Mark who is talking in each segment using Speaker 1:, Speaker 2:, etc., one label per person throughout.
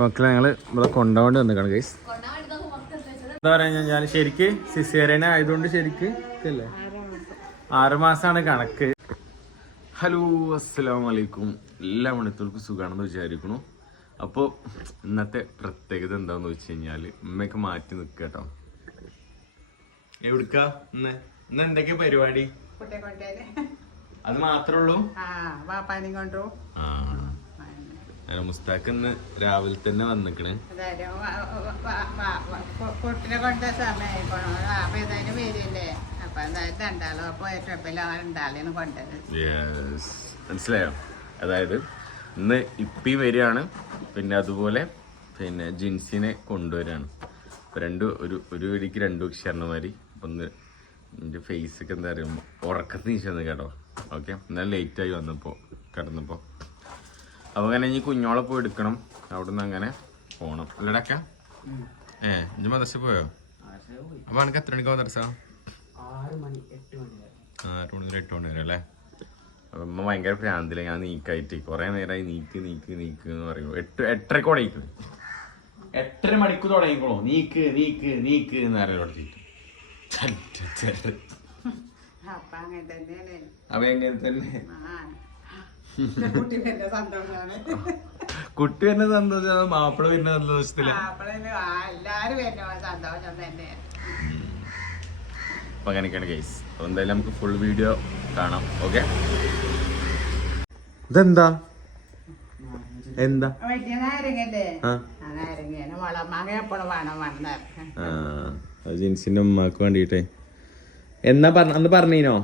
Speaker 1: മക്കളെ ഞങ്ങൾ ഇവിടെ കൊണ്ടുപോകേണ്ടി വന്നേക്കാണ് ഗൈസ് എന്താ പറയാ ഞാൻ ശരിക്ക് സിസേറിയനെ ആയതുകൊണ്ട് ശരിക്ക് ഇതല്ലേ? ആറ് മാസമാണ് കണക്ക്. ഹലോ അസ്സലാമു വലൈക്കും എല്ലാ മണിത്തോൾക്കും സുഖമാണെന്ന് വിചാരിക്കണു അപ്പോൾ ഇന്നത്തെ പ്രത്യേകത എന്താന്ന് വെച്ച് കഴിഞ്ഞാൽ ഉമ്മയൊക്കെ മാറ്റി നിൽക്കുക കേട്ടോ. എവിടുക്ക? ഇന്ന്. ഇന്ന് എന്തൊക്കെയാ പരിപാടി? അത് മാത്രമേ ഉള്ളൂ?
Speaker 2: ആ വാപ്പാനും കൊണ്ടു
Speaker 1: ആ അല്ല, മുസ്താഖ് ഇന്ന് രാവിലെ തന്നെ വന്നിക്കണ്.
Speaker 2: കുട്ടിനെ കൊണ്ട സമയം വരില്ലേ? അപ്പൊ എന്തായാലും കൊണ്ടത്.
Speaker 1: മനസ്സിലായോ? അതായത് ഇന്ന് ഇപ്പി വരികയാണ് പിന്നെ അതുപോലെ പിന്നെ ജിൻസിനെ കൊണ്ടുവരാണ്. രണ്ട് ഒരു ഒരു വീടിക്ക് രണ്ടു ക്ഷരണമാരി അപ്പൊ ഒന്ന് എന്റെ ഫേസൊക്കെ എന്താ പറയുക ഉറക്കത്തിന് നീച്ചെന്ന് കേട്ടോ ഓക്കെ എന്നാൽ ലേറ്റായി വന്നപ്പോൾ കിടന്നപ്പോൾ അപ്പോൾ അങ്ങനെ ഇനി കുഞ്ഞോളെ പോയി എടുക്കണം. അവിടുന്ന് അങ്ങനെ പോകണം അല്ലടക്ക ഏ ഇഞ്ചു മദർസ പോയോ? അപ്പോൾ എനിക്ക് എത്ര മണിക്കോ മദർസ ആറ് മണി എട്ട് മണി വരെ. അല്ലേ? അപ്പം അമ്മ ഭയങ്കര ഭ്രാന്തില്ല ഞാൻ നീക്കായിട്ട് കുറേ നേരമായി നീക്ക് നീക്ക് നീക്ക് എന്ന് പറയുമ്പോ എട്ട് എട്ടരക്ക് തുടങ്ങിക്കും എട്ടര മണിക്ക് തുടങ്ങിക്കോളൂ. നീക്ക് നീക്ക് നീക്ക് എന്ന് അറിയാൻ
Speaker 2: അപ്പൊ അങ്ങനെ
Speaker 1: തന്നെ?
Speaker 2: കുട്ടി എന്റെ സന്തോഷമാണ്
Speaker 1: കുട്ടി സന്തോഷം മാപ്പിള
Speaker 2: പിന്നെ സന്തോഷത്തിൽ? എല്ലാരും എന്നെ സന്തോഷം തന്നെ.
Speaker 1: അപ്പൊ അങ്ങനെയൊക്കെയാണ് കേസ് അപ്പൊ എന്തായാലും നമുക്ക് ഫുൾ വീഡിയോ കാണാം. ഓക്കെ ഇതെന്താ? എന്താ?
Speaker 2: വലിയ നാരങ്ങല്ലേ
Speaker 1: ആ.
Speaker 2: ആ നാരങ്ങേനെ വളമാക എപ്പോഴും വേണം വന്നാൽ
Speaker 1: ജിൻസിന്റെ ഉമ്മാക്ക് വേണ്ടിട്ടേ എന്നാ പറഞ്ഞ അന്ന് പറഞ്ഞീനോ?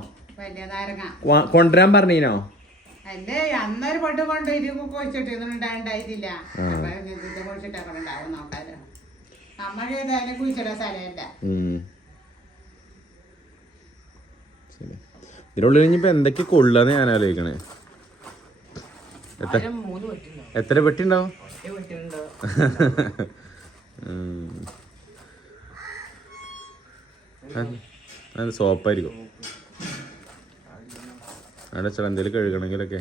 Speaker 1: കൊണ്ടുവരാൻ പറഞ്ഞീനോ?
Speaker 2: എന്റെ അന്നൊരു പട്ട് കൊണ്ട് ഇരി കുഴിച്ചിട്ട് ഉണ്ടായിട്ടില്ല അപ്പൊ ഇതിന്റെ ഉണ്ടാവും നോക്കാലോ. സ്ഥലമല്ല.
Speaker 1: ഇതിനുള്ളിൽ ഇനിയിപ്പോ എന്തൊക്കെ കൊള്ളാന്ന് ഞാൻ ആലോചിക്കണേ. എത്ര പെട്ടി ഉണ്ടാവും സോപ്പായിരിക്കും അവിടെ ചില എന്തെങ്കിലും കഴുകണമെങ്കിലൊക്കെ.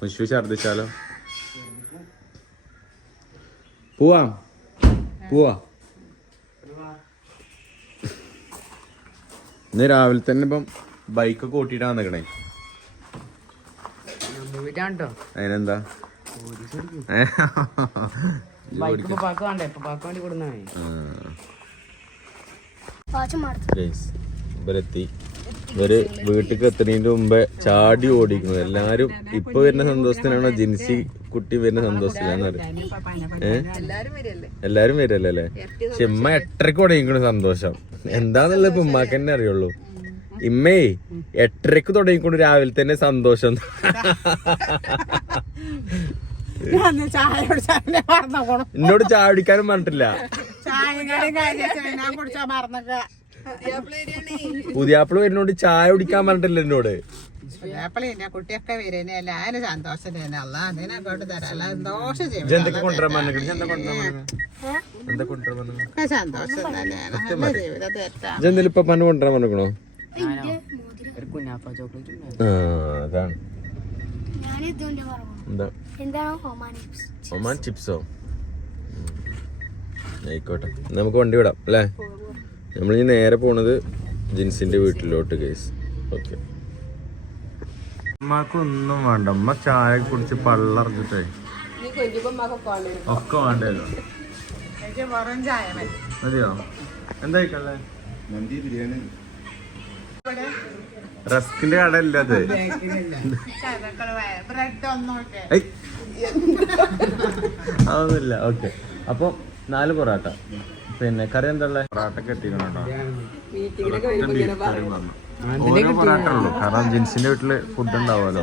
Speaker 1: മുഷു ഛർദിച്ചാലോ പോവാം. പോവാ. ഇന്ന് രാവിലെ തന്നെ ഇപ്പം ബൈക്കൊക്കെ ഓട്ടിട്ടാ നിക്കണേ. അതിനെന്താ? ഇവരെത്തി. ഇവർ വീട്ടിലേക്ക് എത്തുന്നതിന്റെ മുമ്പേ ചാടി ഓടിക്കുന്നത് എല്ലാരും ഇപ്പൊ വരുന്ന സന്തോഷത്തിനാണോ? ജിൻസി കുട്ടി വരുന്ന സന്തോഷത്തിലാന്ന് അറിയാം. ഏഹ് എല്ലാരും വരല്ലേ അല്ലേ? പക്ഷെ ഇമ്മ എട്ടരക്ക് തുടങ്ങിക്കണ സന്തോഷം. എന്താന്നുള്ളത് ഇപ്പൊ ഉമ്മാക്ക് തന്നെ അറിയുള്ളൂ. ഇമ്മേ എട്ടരക്ക് തുടങ്ങിക്കൊണ്ട് രാവിലെ തന്നെ സന്തോഷം. എന്നോട് ചായ കുടിക്കാനും പറഞ്ഞിട്ടില്ല.
Speaker 2: ചായ കുടിച്ചാ മറന്നൊക്കെ
Speaker 1: പുതിയാപ്പിള വരുന്നോണ്ട് ചായ കുടിക്കാൻ പറഞ്ഞിട്ടില്ല എന്നോട്. കൊണ്ടുവരാൻ പറഞ്ഞു എന്താ കൊണ്ടുവരാൻ ഇപ്പൊ പണ്ട് കൊണ്ടുവരാൻ പറഞ്ഞോ അതാണ്. ഒമാൻ ചിപ്സോ? ആയിക്കോട്ടെ. നമുക്ക് വണ്ടി വിടാം അല്ലേ? നമ്മളിനി നേരെ പോണത് ജിൻസിന്റെ വീട്ടിലോട്ട് കേസ് ഓക്കെ അമ്മക്കൊന്നും വേണ്ട. അമ്മ ചായ കുടിച്ച് പള്ളറിഞ്ഞിട്ടേ. ഒക്കെ വേണ്ടല്ലോ മതിയോ? എന്താ കഴിക്കല്ലേ റസ്കിന്റെ കട അല്ല അത്. അതൊന്നുമില്ല. ഓക്കെ അപ്പൊ നാല് പൊറാട്ട. പിന്നെ കറി എന്താ ഉള്ളത് പൊറാട്ട കെട്ടിക്കണോ ഓരോ പൊറാട്ട ഉള്ളൂ. കാരണം ജിൻസിന്റെ വീട്ടിൽ ഫുഡ് ഉണ്ടാവുമല്ലോ.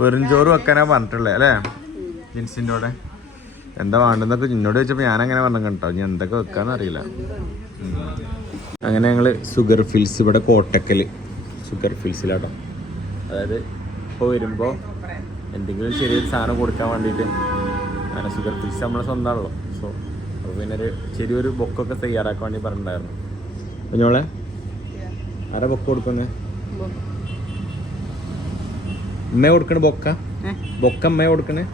Speaker 1: വെറും ചോറ് വെക്കാനാ പറഞ്ഞിട്ടുള്ളത് അല്ലേ? ജിൻസിന്റെ കൂടെ. എന്താ വേണ്ടെന്നൊക്കെ എന്നോട് ചോദിച്ചപ്പോ ഞാൻ അങ്ങനെ പറഞ്ഞു കേട്ടോ. ഇനി എന്തൊക്കെ വെക്കാന്ന് അറിയില്ല. അങ്ങനെ ഞങ്ങൾ സുഗർ ഫിൽസ് ഇവിടെ കോട്ടക്കൽ സുഗർ ഫിൽസിലാട്ടോ അതായത് ഇപ്പോൾ വരുമ്പോ എന്തെങ്കിലും ചെറിയൊരു സാധനം കൊടുക്കാൻ വേണ്ടിയിട്ട് അങ്ങനെ സുഗർ ഫിൽസ് നമ്മളെ സ്വന്തമാണല്ലോ. സോ അപ്പോൾ പിന്നെ ഒരു ചെറിയൊരു ബൊക്കൊക്കെ തയ്യാറാക്കാൻ വേണ്ടി പറഞ്ഞിട്ടുണ്ടായിരുന്നു. കുഞ്ഞോളെ ആരാ ബൊക്ക കൊടുക്കുന്നേ? ഉമ്മ കൊടുക്കണ ബൊക്ക? ബൊക്ക അമ്മ കൊടുക്കണേ?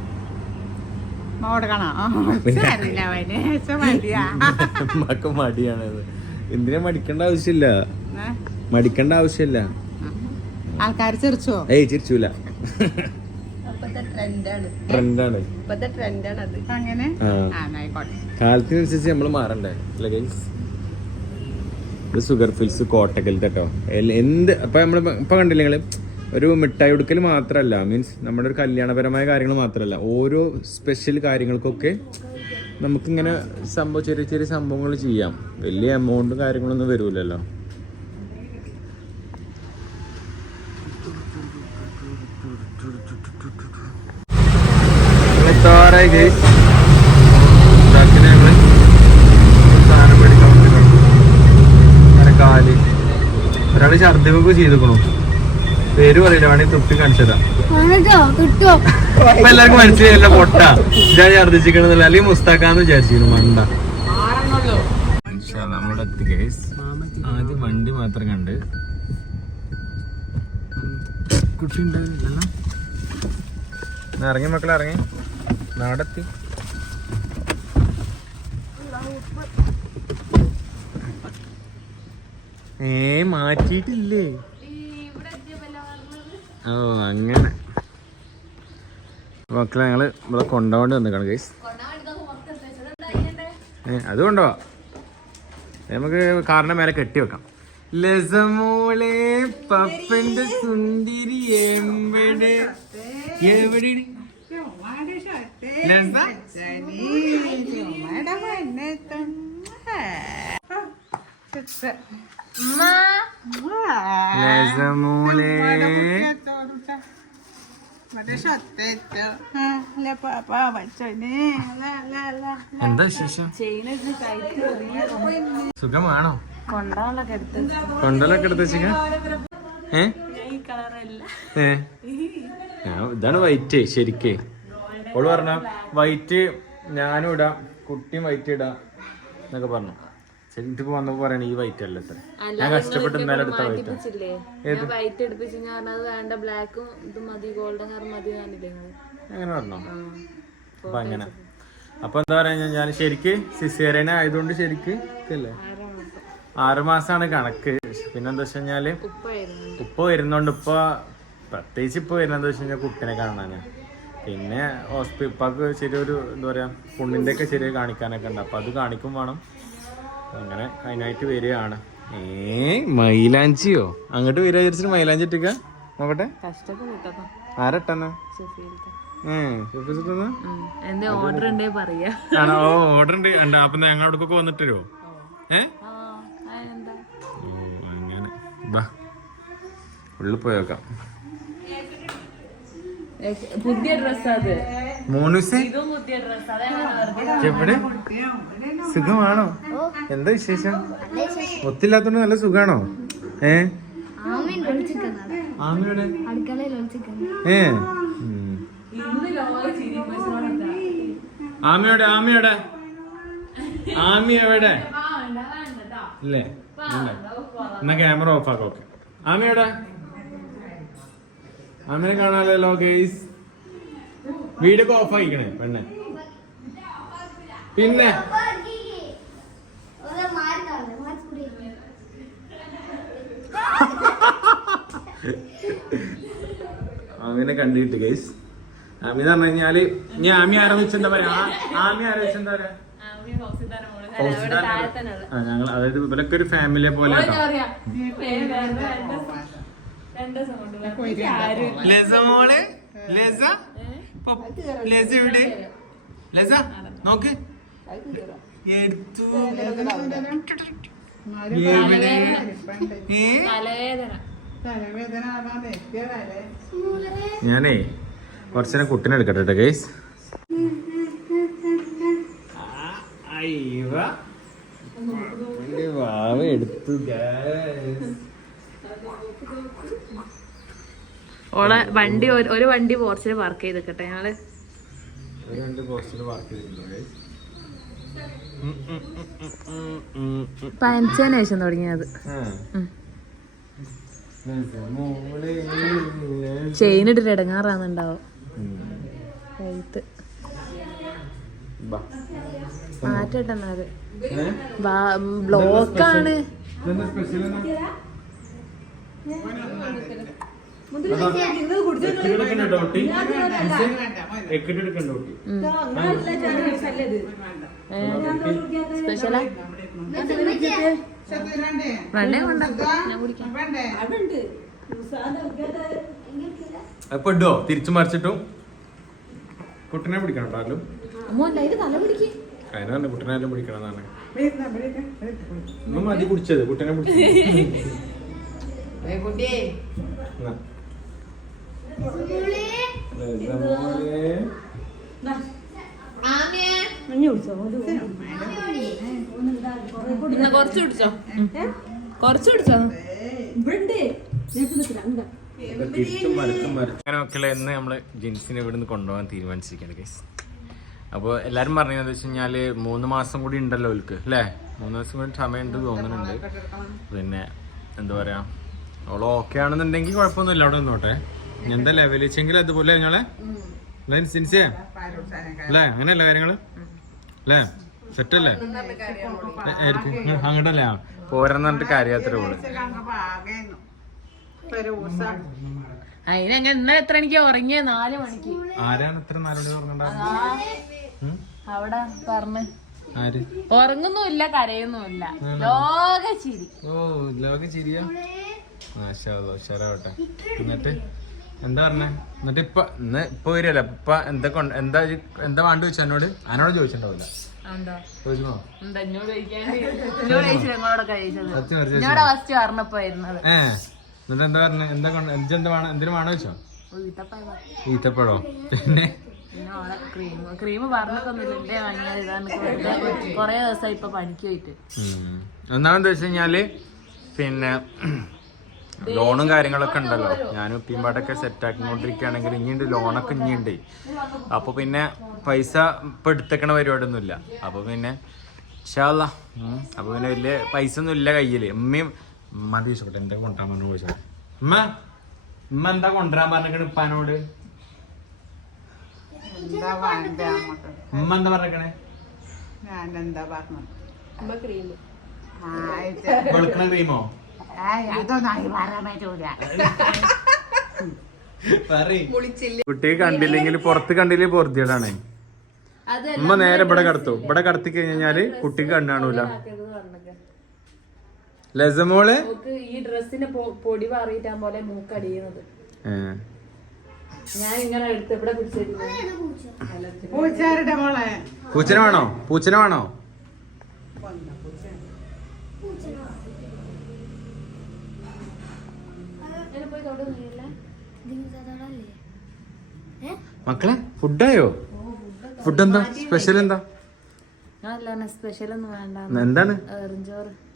Speaker 1: മടിയാണത് എന്തിനാ മടിക്കേണ്ട ആവശ്യമില്ല? മടിക്കേണ്ട ആവശ്യമില്ല.
Speaker 2: ആൾക്കാർ ചിരിച്ചോ?
Speaker 1: ഏയ് ചിരിച്ചൂല. ട്രെൻഡാണ്.
Speaker 2: അങ്ങനെ?
Speaker 1: ആ.
Speaker 2: ആ എന്നായിക്കോട്ടെ
Speaker 1: കാലത്തിനനുസരിച്ച് നമ്മൾ മാറണ്ടേ? അല്ലേ ഗൈസ് ഇത് ഷുഗർ ഫിൽസ് കോട്ടക്കലത്തെ കേട്ടോ എന്ത് ഇപ്പൊ നമ്മൾ ഇപ്പൊ കണ്ടില്ലേ നിങ്ങൾ? ഒരു മിഠായി ഉടുക്കൽ മാത്രമല്ല മീൻസ് നമ്മുടെ ഒരു കല്യാണപരമായ കാര്യങ്ങൾ മാത്രമല്ല ഓരോ സ്പെഷ്യൽ കാര്യങ്ങൾക്കൊക്കെ നമുക്കിങ്ങനെ സംഭവം ചെറിയ ചെറിയ സംഭവങ്ങൾ ചെയ്യാം. വലിയ എമൗണ്ടും കാര്യങ്ങളൊന്നും വരൂലല്ലോ എത്താറായി ഗൈസ്. ഉണ്ടാക്കിന് ഞങ്ങൾ സാധനം മേടിക്കാൻ വേണ്ടിയിട്ടാണ് അങ്ങനെ കാൽ. ഒരാൾ ഛർദിവൊക്കെ ചെയ്തിക്കണു പേര് പറയില്ല വേണമെങ്കിൽ തൃപ്തി കാണിച്ചതാ. അപ്പൊ എല്ലാവർക്കും മനസ്സിലായില്ല പൊട്ട. ഇതാണ് ഛർദിച്ചിക്കണെന്നില്ല അല്ലെങ്കിൽ മുസ്താക്കാന്ന് വിചാരിച്ചിരുന്നു മണ്ട. നമ്മളെത്തി എത്തി ഗൈസ്. ആദ്യം വണ്ടി മാത്രം കണ്ട് കുട്ടി ഇറങ്ങി മക്കളെ ഇറങ്ങി. നാടെത്തി. ഏ മാറ്റിയിട്ടില്ലേ? ഓ അങ്ങനെ. മക്കളെ ഞങ്ങൾ ഇവിടെ കൊണ്ടുപോകേണ്ടി വന്നേക്കാണ് ഗൈസ് അത് കൊണ്ടുപോവാ. നമുക്ക് കാറിന്റെ മേലെ കെട്ടി വെക്കാം. ലസമോളെ പപ്പന്റെ സുന്ദരി എവിടെ? എവിടെ? ലസ? ലസമോളെ. എന്താ ശേഷം സുഖമാണോ? കൊണ്ടലൊക്കെ എടുത്ത് വെച്ചിക്ക? ഏ? ഏ? ഞാൻ- ഇതാണ് വൈറ്റ് ശരിക്കേ. ഓൾ പറഞ്ഞ വൈറ്റ് ഞാനും ഇടാം കുട്ടിയും വൈറ്റ് ഇടാം എന്നൊക്കെ പറഞ്ഞു. ശരി ഇതിപ്പോ വന്നപ്പോ പറയണ ഈ വൈറ്റ് അല്ല ഇത്ര. ഞാൻ കഷ്ടപ്പെട്ട് ഇന്നലെ എടുത്ത വൈറ്റ്.
Speaker 3: വൈറ്റ് എടുപ്പിച്ച് ഞാൻ അത് വേണ്ട ബ്ലാക്കും ഇത് മതി ഗോൾഡൻ കളർ മതി ഞാനില്ലേ നിങ്ങൾ?
Speaker 1: അങ്ങനെ പറഞ്ഞോ? അപ്പൊ അങ്ങനെ. അപ്പൊ എന്താ പറയാ ഞാൻ ശരിക്ക് സിസേറിയനെ ആയതുകൊണ്ട് ശരിക്ക് ഇതല്ലേ? ആറ് മാസമാണ് കണക്ക്. പിന്നെന്താ വെച്ച്
Speaker 3: കഴിഞ്ഞാൽ
Speaker 1: ഉപ്പ വരുന്നോണ്ട് ഇപ്പൊ പ്രത്യേകിച്ച് ഇപ്പൊ വരുന്നത് വെച്ച് കഴിഞ്ഞാൽ കുട്ടിനെ കാണാന് പിന്നെ ഹോസ്പിറ്റൽ ഇപ്പൊക്ക് ചെറിയൊരു എന്താ പറയാ പുണ്ണിന്റെ ഒക്കെ ചെറിയ കാണിക്കാനൊക്കെ ഉണ്ട്. അപ്പൊ അത് കാണിക്കും വേണം. അങ്ങനെ അതിനായിട്ട് വരികയാണ്. ഏ മൈലാഞ്ചിയോ? അങ്ങോട്ട് വരിക വിചാരിച്ചിട്ട് മൈലാഞ്ചി ഇട്ടിക്ക? നോക്കട്ടെ. ആരട്ടെന്ന് ഏഹ്
Speaker 3: ഓർഡർ ഉണ്ടേ പറയാ.
Speaker 1: ആണോ? ഓ ഓർഡർ ഉള്ളിൽ പോയി നോക്കാം.
Speaker 3: പുതിയ ഡ്രസ്സാ അത്.
Speaker 1: എവിടെ? സുഖമാണോ? എന്താ വിശേഷം? ഒത്തില്ലാത്തോണ്ട് നല്ല സുഖാണോ? ഏ? ആമിയുടെ ഏ. ആമിയോടെ ആമിയോടെ ആമി എവിടെ? ഇല്ലേ? ഇല്ല. എന്നാ ക്യാമറ ഓഫ് ആക്കാം ഓക്കെ ആമിയോടെ ആമിനെ കാണാലല്ലോ ഗെയ്സ് വീടൊക്കെ ഓഫ് ആയിക്കണേ പെണ്ണെ. പിന്നെ? അങ്ങനെ കണ്ടിട്ട് ഗൈസ് ആമി എന്ന് പറഞ്ഞു കഴിഞ്ഞാൽ ഇനി ആമി ആരംഭിച്ച എന്താ പറയാ? ആമി ആരംഭിച്ച എന്താ പറയാ? ഞങ്ങൾ അതായത് ഇവരൊക്കെ ഒരു ഫാമിലിയെ പോലെ ലസ മോളെ? ലസ? ലസ എവിടെ? ലസ നോക്ക്. എടുത്തു. ഞാനേ കുറച്ചേരം കുട്ടിനെ എടുക്കട്ടെ കേട്ടോ ഗൈസ് വാവ എടുത്തു guys.
Speaker 3: ഓളെ വണ്ടി ഒരു- വണ്ടി പോർച്ചിൽ പാർക്ക് ചെയ്തിക്കട്ടെ
Speaker 1: ഞങ്ങൾ.
Speaker 3: പനിച്ചതിന് ശേഷം തുടങ്ങിയത്. ചെയിൻ ഇട്ടിട്ട് ഇടങ്ങാറാന്നുണ്ടാവും. കഴുത്ത് മാറ്റട്ടെന്നത് ബ്ലോക്കാണ്
Speaker 1: സ്പെഷ്യൽ
Speaker 3: സ്പെഷ്യലാ? കൊണ്ട
Speaker 2: വേണ്ടേ?
Speaker 1: അപ്പൊ ഇട്ടോ തിരിച്ചു മറിച്ചിട്ടു? കുട്ടനെ പിടിക്കണം അതിനാണ് കുട്ടനായാലും പിടിക്കണമെന്നാണ് ഇന്ന് മതി കുടിച്ചത് കുട്ടനെ പിടിച്ചത്
Speaker 2: കുട്ടിയെ
Speaker 1: എന്നാ. ലതമോളെ.
Speaker 3: എന്നാ കുറച്ച് കുടിച്ചോ? കുറച്ച് കുടിച്ചോ?
Speaker 1: അങ്ങനെ മക്കളെ ഇന്ന് നമ്മൾ ജിൻസിനെ ഇവിടുന്ന് കൊണ്ടുപോകാൻ തീരുമാനിച്ചിരിക്കുകയാണ് ഗൈസ് അപ്പോൾ എല്ലാവരും പറഞ്ഞു വെച്ച് കഴിഞ്ഞാൽ മൂന്ന് മാസം കൂടി ഉണ്ടല്ലോ ഓൽക്ക് അല്ലേ? മൂന്ന് മാസം കൂടി സമയമുണ്ട് തോന്നുന്നുണ്ട്. പിന്നെ എന്താ പറയാ? അവൾ ഓക്കെ ആണെന്നുണ്ടെങ്കിൽ കുഴപ്പമൊന്നുമില്ല. അവിടെ നിന്നോട്ടെ. എന്താ ലെവൽ വെച്ചെങ്കിൽ അതുപോലെ നിങ്ങളെ? അല്ലേ സിൻസിയ? അല്ലേ അങ്ങനെയല്ലേ കാര്യങ്ങൾ? അല്ലേ സെറ്റല്ലേ? അങ്ങോട്ടല്ലേ? പോരെന്ന് പറഞ്ഞിട്ട് കാര്യാത്ര
Speaker 3: അതിനങ്ങനെ ഇന്നലെ എത്ര എനിക്ക് ഉറങ്ങിയ നാല് മണിക്ക്.
Speaker 1: ആരാണ് ഇത്ര
Speaker 3: അവിടെ പറഞ്ഞു.
Speaker 1: ആര്?
Speaker 3: ഉറങ്ങുന്നുമില്ല കരയുന്നുമില്ല. ലോക ചിരി
Speaker 1: ഓ ലോക ചിരിയാ എന്നിട്ട്? എന്താ പറഞ്ഞേ? എന്നിട്ട് ഇപ്പൊ ഇന്ന് ഇപ്പൊ വരില്ല ഇപ്പൊ എന്താ എന്താ എന്താ വേണ്ട ചോദിച്ചു എന്നോട്? അതിനോട് ചോദിച്ചിട്ടുണ്ടാവില്ല.
Speaker 3: എന്താ?
Speaker 1: എന്നിട്ട് പറഞ്ഞ? എന്താ എന്താ വേണം എന്തിനു വേണോ ചോദിച്ചോ?
Speaker 3: ഈത്തപ്പഴം
Speaker 1: പിന്നെ? ഒന്നാമത് വെച്ച് കഴിഞ്ഞാൽ പിന്നെ ലോണും കാര്യങ്ങളൊക്കെ ഉണ്ടല്ലോ. ഞാനും ഉപ്പിമ്പാടൊക്കെ സെറ്റ് ആക്കിക്കൊണ്ടിരിക്കുകയാണെങ്കിൽ ഇനിയുണ്ട് ലോണൊക്കെ ഇനിയുണ്ട്. അപ്പൊ പിന്നെ പൈസ ഇപ്പൊ എടുത്തേക്കണ പരിപാടിയൊന്നുമില്ല. അപ്പൊ പിന്നെ ഷാല്ല അപ്പൊ പിന്നെ വലിയ പൈസ ഒന്നും ഇല്ല കയ്യിൽ. ഉമ്മയും ഉമ്മ ചോദിച്ചോട്ടെ എന്താ കൊണ്ടുവരാൻ പറഞ്ഞു ചോദിച്ചോ ഉമ്മ ഉമ്മ എന്താ കൊണ്ടുവരാൻ പറഞ്ഞിട്ട് ഉപ്പാനോട്? ഉമ്മ എന്താ പറഞ്ഞേക്കണേ?
Speaker 2: ഞാൻ എന്താ ആ, ഇത്
Speaker 1: വെളുക്കണ ക്രീമോ കുട്ടിയെ കണ്ടില്ലെങ്കിൽ പുറത്ത് കണ്ടില്ലേ പൊറുതിയേടാണ്. ഉമ്മ നേരെ ഇവിടെ കടത്തു. ഇവിടെ കടത്തി കഴിഞ്ഞാൽ കുട്ടിക്ക് കണ്ണു കാണൂല.
Speaker 3: ലസമോൾ ഈ ഡ്രസ്സിന് പൊടി പാറിയിട്ടാൻ പോലെ മൂക്കടിയുന്നത്.
Speaker 1: ഏ.
Speaker 3: ഞാൻ ഇങ്ങനെ എടുത്ത് ഇവിടെ പിടിച്ചിരുന്നു
Speaker 2: പൂച്ചാരുടെ മോളെ.
Speaker 1: പൂച്ചനെ വേണോ? പൂച്ചനെ വേണോ
Speaker 3: പോയി തൊടുന്നില്ല
Speaker 1: മക്കളെ ഫുഡായോ? ഫുഡ് എന്താ സ്പെഷ്യൽ എന്താ
Speaker 3: സ്പെഷ്യൽ ഒന്നും വേണ്ട
Speaker 1: എന്താണ്?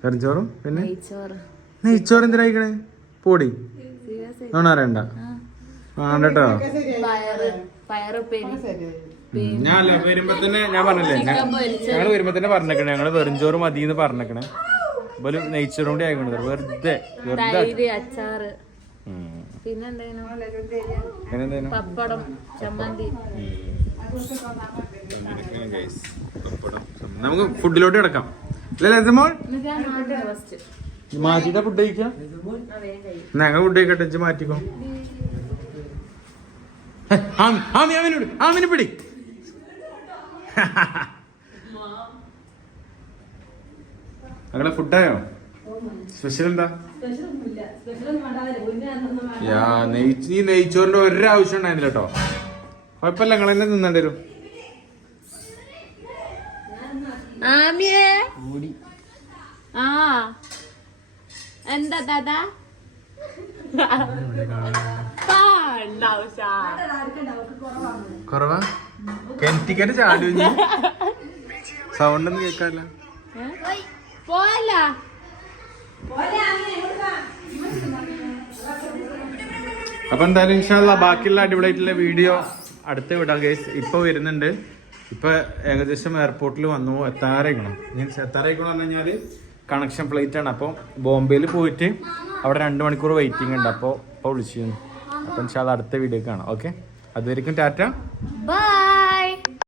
Speaker 3: എറിഞ്ചോറും
Speaker 1: പിന്നെ?
Speaker 3: നെയ്ച്ചോറ്.
Speaker 1: നെയ്ച്ചോറ് എന്തിനാ കഴിക്കണേ? പൊടി? അറിയണ്ട? വേണ്ടട്ടോ ഞാൻ വരുമ്പോ തന്നെ ഞാൻ പറഞ്ഞില്ലേ ഞങ്ങൾ വരുമ്പോ തന്നെ പറഞ്ഞേക്കണേ ഞങ്ങൾ വെറുംചോറ് മതി എന്ന് പറഞ്ഞേക്കണേ നെയ്ച്ചോറും കൂടി ആയിക്കണത് വെറുതെ വെറുതെ.
Speaker 3: പിന്നെന്തേനു? പപ്പടം ചമ്മന്തി.
Speaker 1: നമുക്ക് ഫുഡിലോട്ട് കിടക്കാം. മാറ്റിട്ടാ ഫുഡ് കഴിക്കാം? ഞങ്ങൾ ഫുഡ് കഴിക്കട്ടെ ഇജ്ജ് മാറ്റിക്കോ. ആമി, ആമിനോട് ആമിനെ പിടി. മകളെ ഫുഡായോ സ്പെഷ്യൽ എന്താ യാ നെയ് ഈ നെയ്ച്ചോറിന്റെ ഒരു ആവശ്യം ഉണ്ടായിരുന്നില്ല കേട്ടോ. കുഴപ്പമില്ല നിങ്ങൾ തന്നെ തിന്നേണ്ടി വരും.
Speaker 3: ആമിയേ? ആ. എന്താ ദാദാ?
Speaker 1: കുറവാ? കെന്റിക്കറ്റ് ചാടി സൗണ്ട് ഒന്നും കേൾക്കാല്ല
Speaker 3: പോയല്ല.
Speaker 1: അപ്പൊ എന്തായാലും ഇൻഷാല്ല ബാക്കിയുള്ള അടിപൊളിയായിട്ടുള്ള വീഡിയോ അടുത്ത് വിടാം ഗൈസ് ഇപ്പൊ വരുന്നുണ്ട്. ഇപ്പൊ ഏകദേശം എയർപോർട്ടിൽ വന്നു. എത്താറേക്കണം മീൻസ് എത്താറേക്കണം എന്ന് പറഞ്ഞാൽ കണക്ഷൻ ഫ്ലൈറ്റ് ആണ്. അപ്പോൾ ബോംബെയിൽ പോയിട്ട് അവിടെ രണ്ട് മണിക്കൂർ വെയിറ്റിംഗ് ഉണ്ട്. അപ്പോൾ ഇപ്പോൾ വിളിച്ചിരുന്നു. അപ്പം ഇൻഷാല്ല അടുത്ത വീഡിയോ കാണാം. ഓക്കെ അതുവരെയും ടാറ്റ.
Speaker 4: ബൈ